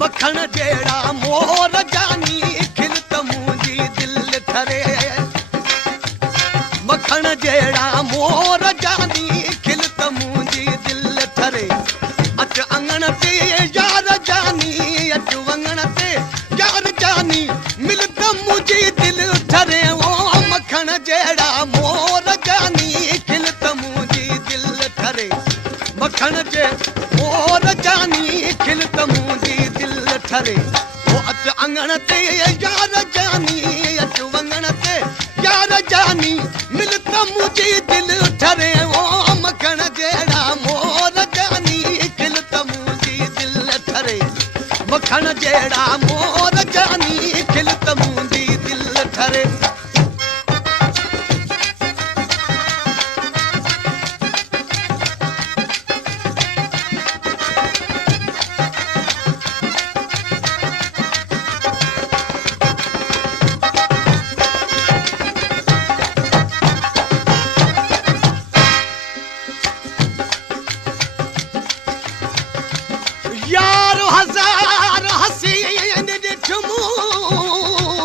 मखण जहिड़ा मोर जानी खिल त मुंहिंजी दिलि ठरे मखण जहिड़ा मोर जानी खिल त मुंहिंजी दिलि ठरे अच अंगण ते यार जानी अच वंगण ते यार जानी मिल त मुंहिंजी दिलि ठरे ओ मखण जहिड़ा मोर जानी खिल त मुंहिंजी दिलि ठरे मखण जे मोर जानी खिल त मुंहिंजी दिलि ठरे ओ अच अंगण ते यार जानी अच वंगण ते यार जानी मिल त मुंहिंजी दिलि ठरे ओ मखण जहिड़ा मोर जानी खिल त मुंहिंजी दिलि ठरे मखण जहिड़ा मोर जानी खिल त मुंहिंजी दिलि ठरे यारो हजार हसीन ॾिठमूं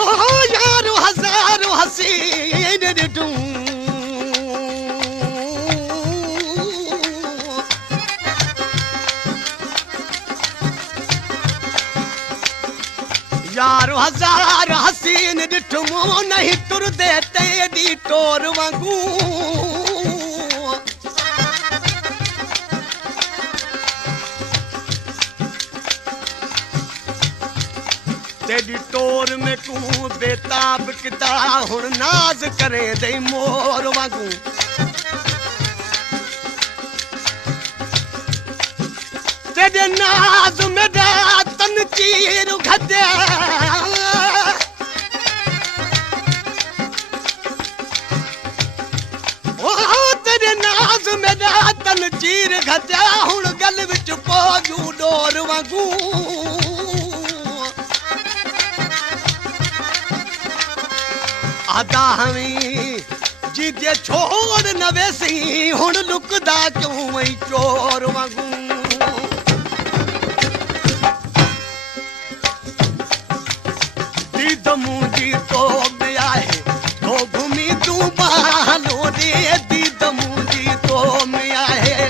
ओ यारो हजार हसीन ॾिठूं यारो हजार हसीन ॾिठमूं नहीं तुरदे तेरी टोर वांगू तेरी टोर में तूं बेताब किता हुण नाज करे दई मोर वांगू तेरे नाज में तन चीर घद्या नाज मेरा तन चीर घद्या हुण गल विच पौजू डोर वांगू आदा हवी जिजे छोड़ न वेसी हुण लुकदा क्यों वही चोर वांगू दीद मुंहिंजी तो में आहे तो घुमी तूं बहालो रे दीद मुंहिंजी तो में आहे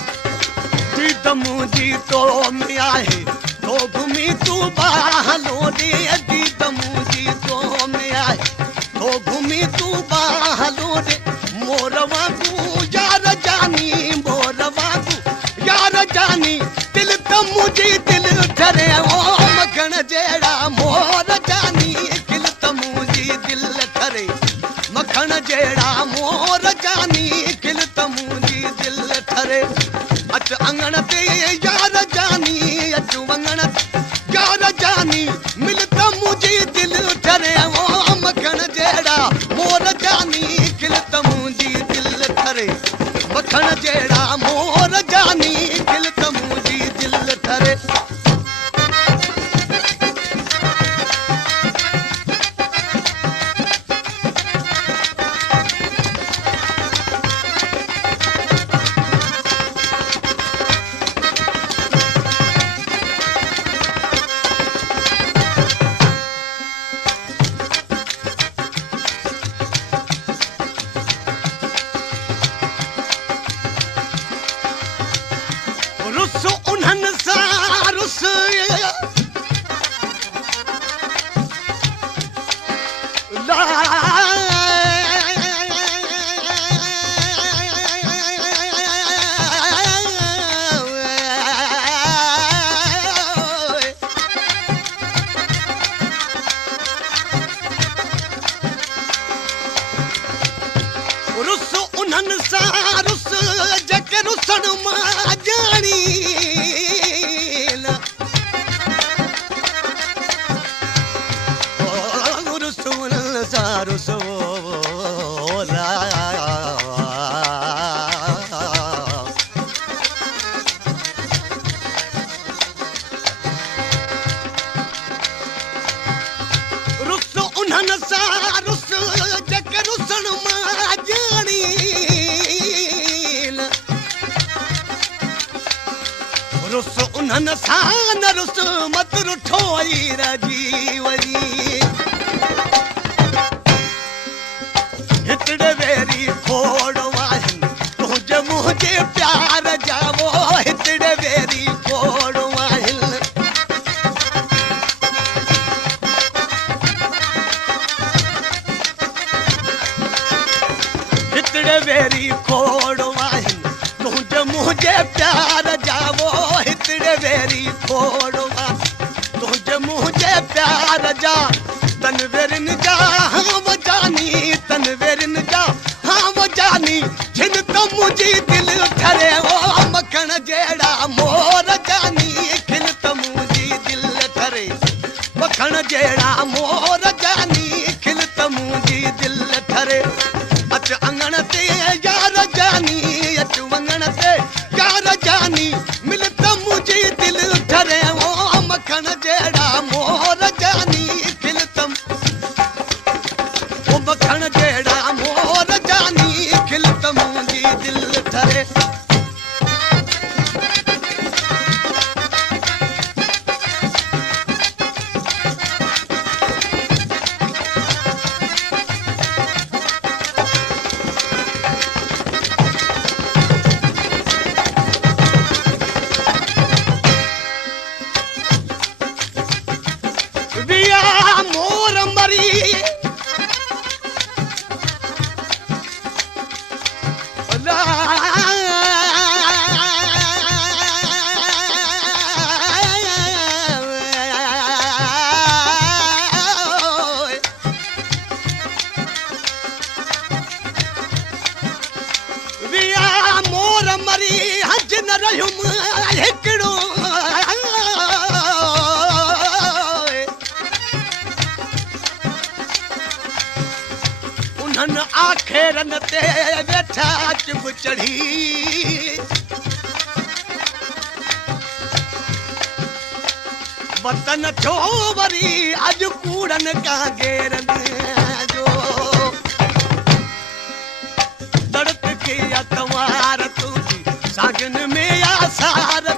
दीद मुंहिंजी तो में आहे तो घुमी तूं बहालो रे दीद मुंहिंजी तो में आहे तो घुमी तूं बहालो रे मोर वांगू यार जानी मोर वांगू यार जानी दिल त मुंहिंजी दिलि ठरे ओ मखण जहिड़ा मोर जानी खिल त मुंहिंजी दिलि ठरे मखण जहिड़ा मोर जानी खिल त मुंहिंजी दिलि ठरे अच अंगण ते यार जानी अच वंगण यार जानी मिल त मुंहिंजी दिलि ठरे ओ मखण जहिड़ा मोर जानी खिल त मुंहिंजी दिलि ठरे मखण जहिड़ा मोर जानी खिल त मुंहिंजी दिलि ठरे उन्हनि सां रुस जग रुसण मां ॼाणी रुस उन्हनि सां न रुस मत रुठो ई रजी वरी हितड़े वेरी खोड़ वाहिनि तुंहिंजे मुंहिंजे प्यार जावो हितड़े वेरी खोड़ वाहिनि हितड़े वेरी खोड़ वाहिनि तुंहिंजे मुंहिंजे प्यार जावो हितड़े वेरी खोड़ वाहिनि तुंहिंजे मुंहिंजे प्यार जा तन वेरिन जा हम जानी तन वेरिन जा हम जानी जिन तो मुझी दिल ठरे वो मखण जेड़ा मोर जानी खिल तो मुझी दिल ठरे मखण जेड़ा मोर जानी खिल तो मुझी दिल ठरे अच अंगण ते यार जानी अच वंगण ते यार जानी मिल तो मुझी दिल ठरे वो मखण जेड़ा मोर जानी खिल तो वो मखण जेड़ा मोर जानी खिल तो मुझी दिल ठरे विया मोर मरी विया मोर मरी हज न रहियुम हिकिड़ो उन्हनि आखेरनि ते वेठा चुभ चढ़ी वतन थियो वरी अॼु कूड़नि खां घेरनि जो दड़त के अतवार तुझी सागन में आसार